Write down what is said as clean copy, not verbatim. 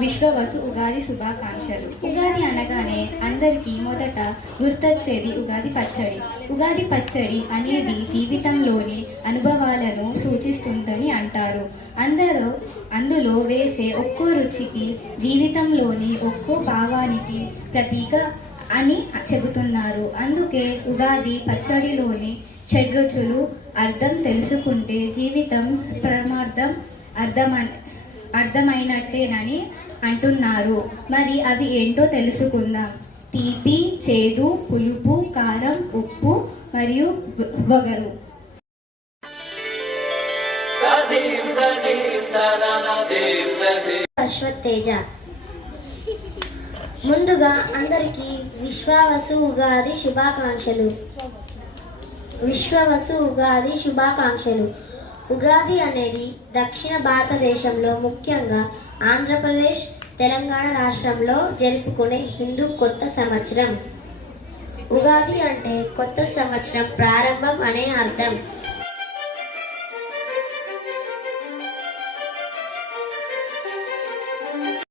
విశ్వవసు ఉగాది శుభాకాంక్షలు. ఉగాది అనగానే అందరికీ మొదట గుర్తొచ్చేది ఉగాది పచ్చడి. ఉగాది పచ్చడి అనేది జీవితంలోని అనుభవాలను సూచిస్తుందని అంటారు. అందులో వేసే ఒక్కో రుచికి జీవితంలోని ఒక్కో భావానికి ప్రతీక అని చెబుతున్నారు. అందుకే ఉగాది పచ్చడిలోని షడ్రుచులు అర్థం తెలుసుకుంటే జీవితం ప్రమార్థం అర్థమైనట్టేనని అంటున్నారు. మరి అవి ఏంటో తెలుసుకుందాం. తీపి, చేదు, పులుపు, కారం, ఉప్పు మరియు వగరు. అశ్వతేజ. ముందుగా అందరికీ విశ్వవసు ఉగాది శుభాకాంక్షలు. విశ్వవసు ఉగాది శుభాకాంక్షలు. ఉగాది అనేది దక్షిణ భారతదేశంలో ముఖ్యంగా ఆంధ్రప్రదేశ్, తెలంగాణ రాష్ట్రంలో జరుపుకునే హిందూ కొత్త సంవత్సరం. ఉగాది అంటే కొత్త సంవత్సరం ప్రారంభం అనే అర్థం.